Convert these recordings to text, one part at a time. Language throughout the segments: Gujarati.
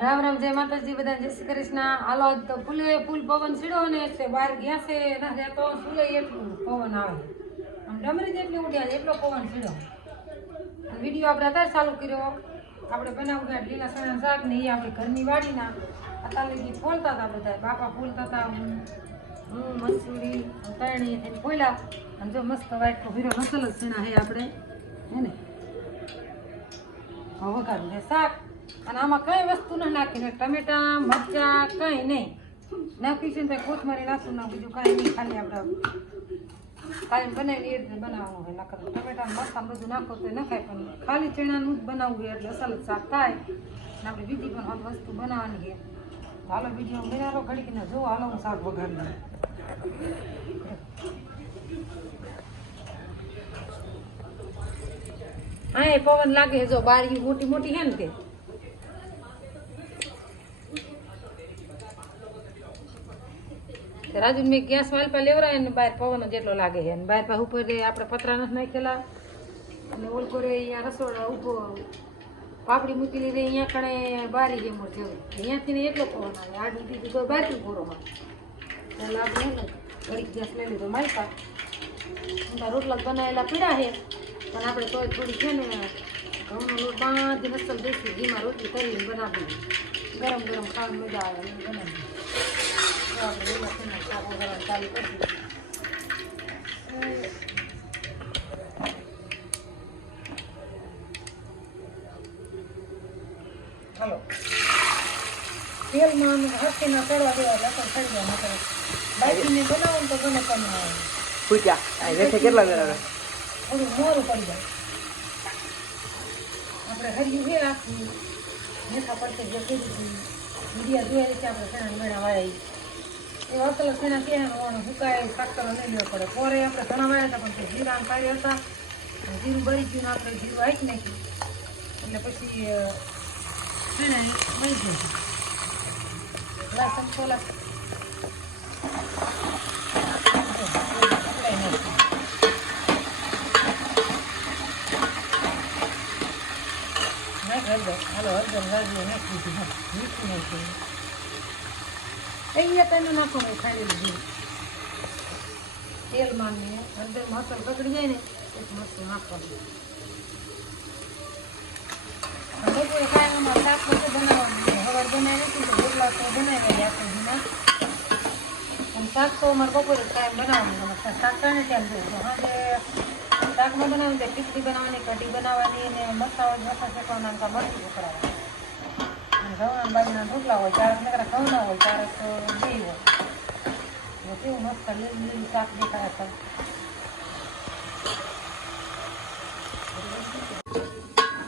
રામ રામ જય માતાજી બધા જય શ્રી કૃષ્ણ હાલો તો ફૂલે ફૂલ પવન સીડો ને એટલે બહાર ગયા છે ના ગયા તો ફૂલે એટલું પવન આવે આમ ડમરી જેટલી ઉડ્યા એટલો પવન સીડો વિડીયો આપણે અત્યારે ચાલુ કર્યો આપણે બનાવ્યું લીલા ચણા શાક ને એ આપણે ઘરની વાડીના અત્યારે ફોલતા હતા બધા બાપા ફોલતા હતા હું મસૂરી તરણી ફોલ્યા અને જો મસ્ત વાટકો ભીરો મસાલો ચણા છે આપણે હે ને વઘારું ને શાક અને આમાં કઈ વસ્તુ ન નાખીને ટમેટા મરચા કઈ નહીં નાખીશું ને કોથમરી નાખશું ના બીજું કાંઈ નહીં ખાલી આપણે કાયમ બનાવીને એ રીતે બનાવવાનું હોય નકર ટમેટા મરચાં બધું નાખો તો નખાય પણ ખાલી ચણાનું જ બનાવવું હોય એટલે અસલ શાક થાય ને આપણે બીજી પણ હદ વસ્તુ બનાવવાની છે હાલો બીજી મેળારો ઘડીને જો હાલો હું શાક વઘારી હા એ પવન લાગે જો બારી મોટી મોટી છે ને તે રાજુ મેં ગેસ વાલ પર લેવરાય ને બહાર પવન જેટલો લાગે છે અને બહાર પાસે ઉપર આપણે પતરા નથી નાખેલા અને ઓલકો રે અહીંયા રસોડા ઉભો પાપડી મૂકી લીધી અહીંયા કણે બારી જેમ છે અહીંયાથી ને એટલો પવન આવે આડું દીધું તો બહારથી પૂરોમાં એટલે આપણે ને ઘડીક ગેસ લઈ લીધો માયકા ઊંધા રોટલા બનાવેલા પીડા છે પણ આપણે તોય થોડી છે ને ઘઉંનો લોટ બાંધી મસ્ત દેશી ઘીમાં રોટલી કરીને બનાવી ગરમ ગરમ ખાવાનું મજા આવે બનાવી આપણે શાક વઘારવાનું ચાલુ કરી હાલો તેલમાં હાથીના તળવા દેવા લસણ થઈ ગયા નકર બાકીને બનાવો તો ગમે તમે પૂછ્યા કેટલા વેરા થોડું મોરું પડી જાય આપણે હરિયું છે આખું મેથા પડશે જે કીધું મીડિયા જોયા છે આપણે શેણા મેળા વાળા એ અસલ શેણા ત્યાં સુકાય સાકરો નહીં લેવો પડે પોરે આપણે ઘણા વાળ્યા હતા પણ તે જીરા કાઢ્યા હતા જીરું બળી ગયું આપણે જીરું હાંકી નાખ્યું એટલે પછી શેણા બળી ગયું લાસણ છોલા હાલો હળદર રાજુ નાખી દીધું મીઠું નાખ્યું અહીંયા તને નાખવાનું ખાઈ તેલમાં ને હળદર મસાલો પકડી જાય ને એક મસ્ત નાખવાનું બપોરે કાંઈ અમારે શાક બધું બનાવવાનું હવાર બનાવી નથી તો રોટલા તો બનાવી આપણે અને શાક તો અમારે બપોરે કાંઈ બનાવવાનું શાક કારણે ત્યાં જોયું હવે શાકમાં બનાવવાનું છે ખીચડી બનાવવાની કઢી બનાવવાની અને મસાલો મસા શેકવાના મરચું ઉકળાવવાનું અને ઘઉંના બાજુના ઢોકળા હોય ચારક નકરા ઘઉંના હોય ચારક બે હોય કેવું મસ્ત લીલું શાક દેખાય હતા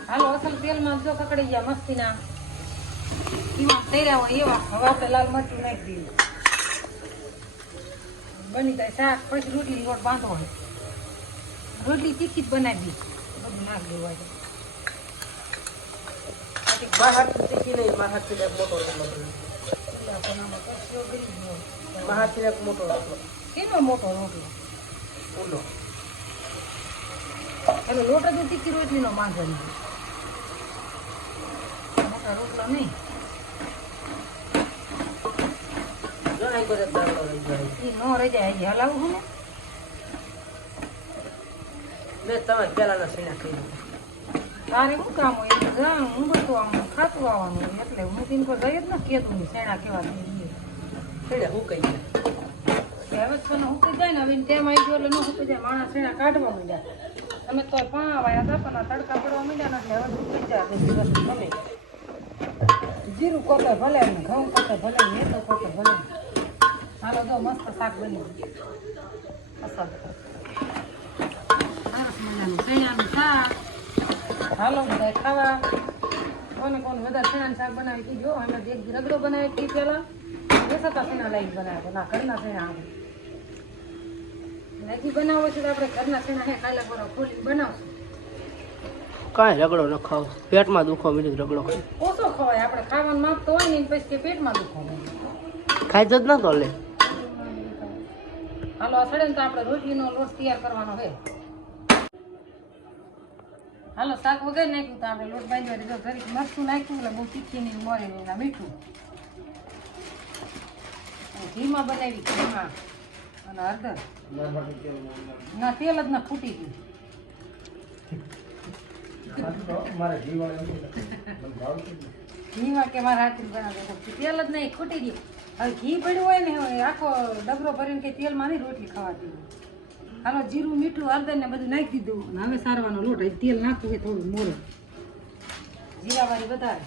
હાલો અસલ તેલમાં જો કકડી ગયા મસ્તીના એમાં તૈરા હોય એવા હવે આપણે લાલ મરચું નાખી દઈએ બની જાય શાક પછી રોટલી લોટ બાંધો હોય રોટલી તીખી જ બનાવી બધું નાખ દેવા બહાર તીખી નહીં બહાર થી મોટો બહાર થી મોટો રોટલો કેનો મોટો રોટલો ઊંડો એટલે લોટ જ તીખી રોટલીનો બાંધવાની મોટા રોટલા નહીં જણાય કરે દાડો રહી જાય એ ન રહી જાય હજી હલાવું છું ને મેં તમે પેલાના સીણા ખાઈ તારે શું કામ હોય એટલે જાણ હું બધું આમ ખાતું આવવાનું હોય એટલે હું તેમ પર જઈ જ ને કહેતું નહીં શેણા કેવા સીણા હું કહી હવે તો હુકી જાય ને હવે તેમ આવી ગયો એટલે ન હુકી જાય માણસ શેણા કાઢવા માંડ્યા તમે તો પાવા આવ્યા હતા પણ તડકા પડવા માંડ્યા ને એટલે હવે હુકી જાય બધી વસ્તુ ગમે જીરું કોતે ભલે ને ઘઉં કોતે ભલે ને એટલો કોતે ભલે હાલો જો મસ્ત શાક બન્યું અસલ સરસ મજાનું શેણાનું શાક હાલો બધા ખાવા કોને વધારે શેણાનું શાક બનાવી કીધું અમે એક રગડો બનાવી હતી પહેલાં બેસતા શેણા લાઈટ બનાવે ના ઘરના શેણા આવે હજી બનાવો છે તો આપણે ઘરના શેણા હે કાલે બરો ખોલી બનાવશું કાંઈ રગડો ન ખાવ પેટમાં દુખો બીજું રગડો ખાય ઓછો ખવાય આપણે ખાવાનું માગતો હોય ને પછી કે પેટમાં દુખો ખાઈ જ ન તો લે હાલો આ સડે તો આપણે રોટલીનો લોટ તૈયાર કરવાનો છે હાલો શાક વગર નાખ્યું તો આપણે લોટ બાંધવા દીધો ઘડીક મરચું નાખ્યું એટલે બહુ તીખી નહીં મોરે એના મીઠું ઘીમાં બનાવી ઘીમાં અને હળદર ના તેલ જ ના ફૂટી ગયું ઘીમાં કે મારા હાથથી બનાવે તેલ જ નહીં ખૂટી ગયું હવે ઘી પડ્યું હોય ને આખો ડબરો ભરીને કે તેલમાં નહીં રોટલી ખાવાતી હાલો જીરું મીઠું હળદર ને બધું નાખી દીધું અને હવે સારવાનો લોટ હવે તેલ નાખવું હોય થોડું મોરું જીરાવાળી વધારે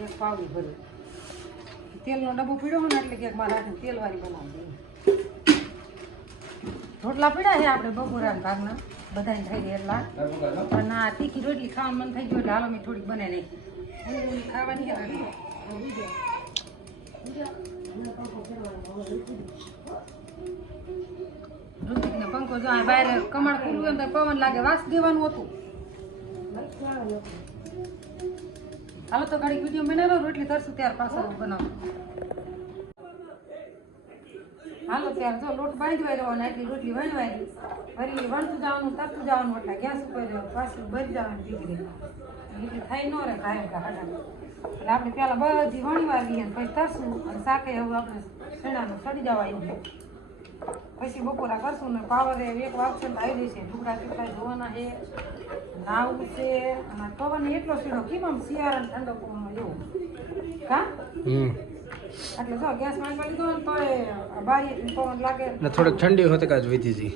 એક પાવડી ભરે તેલનો ડબ્બો પીડ્યો હોય ને એટલે કે મારા હાથે તેલવાળી બનાવી દઈએ રોટલા પીડ્યા છે આપણે બપોરા ભાગના બધાને થઈ ગયા એટલા પણ આ તીખી રોટલી ખાવાનું મન થઈ ગયું એટલે હાલો મેં થોડીક બનાવી નાખી ખાવાની ઋતિકને પંખો જો આ બહાર કમળ ખુલ્લું હોય ને તો પવન લાગે વાસ દેવાનું હતું હાલો તો ઘડી વિડીયો બનાવો રોટલી કરશું ત્યાર પાછો બનાવો હાલો ત્યારે જો લોટ બાંધવાય રહ્યો અને એટલી રોટલી વણવાય વળી વણતું જવાનું તરતું જવાનું એટલે ગેસ ઉપર પાછું ભરી જવાનું દીકરી એટલે થઈ ન રહે કાયમ હાડા એટલે આપણે પહેલાં બધી વણવા લઈએ પછી તરશું અને શાકે હવે આપણે શેણાનું સડી જવા આવ્યું પછી બપોરા કરશું ને પાવર એક વાગશે તો આવી જશે ઢુકડા ચૂકડા ધોવાના છે નાવું છે અને પવન એટલો સીડો કેમ આમ શિયાળા ઠંડો પવન એવું હા એટલે જો ગેસ માંગવા લીધો ને તો બારી પવન લાગે ને થોડીક ઠંડી હોતે કાજ વીતી જી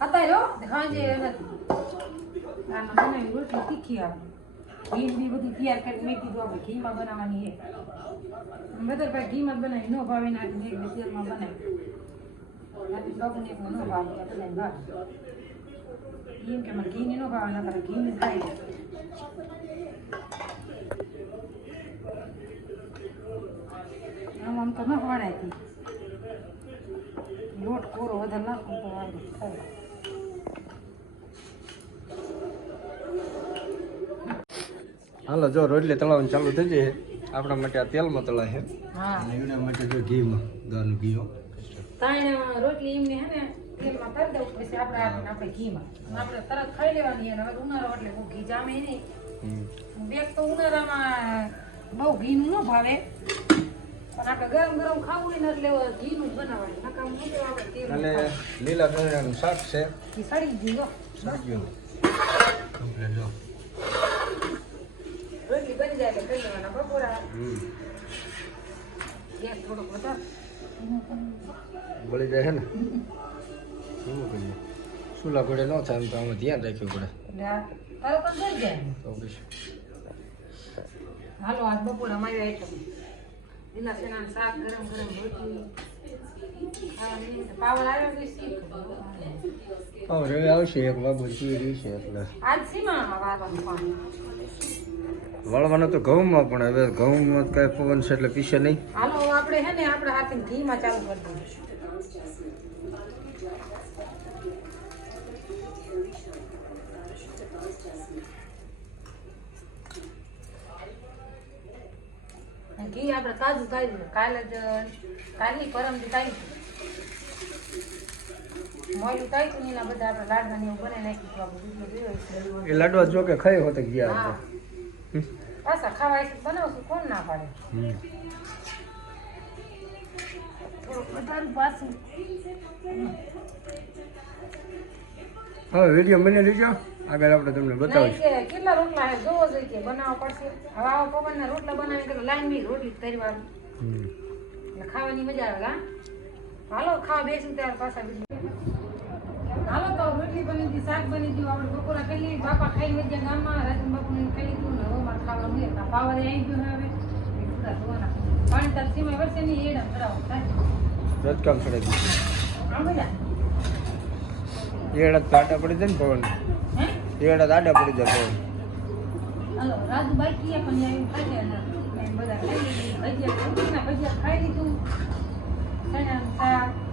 અત્યારે સાંજે નથી બનાવી રોટલી તીખી આવે ઘી બી બધું તૈયાર કરી મેં કીધું આપણે ઘીમાં બનાવવાની છે બધા ભાઈ ઘીમાં જ બનાવી ન ભાવે નાખી મેં તેલમાં બનાવી બાબુને એક ન ભાવે બનાવી ભાવે એમ કે મને ઘીને ન ભાવે ના કરે ઘીને જ ખાઈ આમ તો ન વણાયતી લોટ કોરો વધારે નાખું તો વાંધો થાય હાલો જો રોટલી તળાવવાનું ચાલુ થઈ જાય આપણા માટે આ તેલમાં તળાય છે હા અને એના માટે જો ઘીમાં ગાનું ઘી તાણ રોટલી એમને હે ને તેલમાં તળી દઉં પછી આપણે ઘીમાં આપણે તરત ખાઈ લેવાની અને હવે ઉનાળો એટલે બહુ ઘી જામે નહીં બેગ તો ઉનાળામાં બહુ ઘીનું ન ભાવે પણ આપણે ગરમ ગરમ ખાવું હોય ને એટલે ઘીનું જ બનાવવાનું નકામ મૂકે આપણે તેલ અને લીલા ધાણાનું શાક છે એ સડી ગયું સબ્જીઓ કમ્પ્લીટ જો રોટલી બની જાય એટલે ખાઈ લેવાના બપોરા ગેસ થોડોક વધારે બળી જાય છે ને શું કરીએ સુલા ઘોડે ન થાય એમ તો આમાં ધ્યાન રાખવું પડે એટલે આ તરત જ બની જાય તો પછી હાલો આજ બપોરા મારી આઈટમ લીલા ચણાનું શાક ગરમ ગરમ રોટલી પાવર આવ્યો તો શીખ હવે આવશે એક બાબુ ચીરી છે એટલે આજ સીમા વારવાનું પાણી વળવાનું તો ઘઉંમાં પણ હવે ઘઉંમાં કાંઈ પવન છે એટલે પીશે નહીં હાલો આપણે હે ને આપણે હાથે ઘીમાં ચાલુ કરી દઈએ ઘી આપણે તાજું કાલે જ કાલની પરમથી તાજું મોયું તાજું ને એના બધા આપણે લાડવા ને એવું બનાવી નાખ્યું આપણે એ લાડવા જો કે ખાઈ હોતે ગયા હા પાછા ખાવા બનાવશું કોણ ના પાડે થોડુંક વધારું પાછું હવે વિડીયો બની લેજો આગળ આપણે તમને બતાવીશું નહીં કે કેટલા રોટલા છે જોવો જોઈએ કે બનાવવા પડશે હવે આવો પવનના રોટલા બનાવી તો લાઈન બી રોટલી તરવાનું એટલે ખાવાની મજા આવે હા હાલો ખાવા બેસું ત્યારે પાછા હાલો તો રોટલી બની હતી શાક બની ગયું આપણે બપોરા કરી લીધી બાપા ખાઈ મજા ગામમાં રાજન બાપુને ખાઈ લીધું ને હવે મારે ખાવાનું નહીં પાવર આવી ગયું હવે બધા ધોવાના પાણી તાર સીમા વર્ષે નહીં એડા ચડાવો થાય રજકામ ચડે આ મજા એડા આડા પડી જાય ને પવન એડા આડા પડી જાય પવન હાલો રાજુ બાઈક પણ આવી ખાઈ જાય બધા ખાઈ લીધું ભજીયા ખાઈ લીધું ચણાનું શાક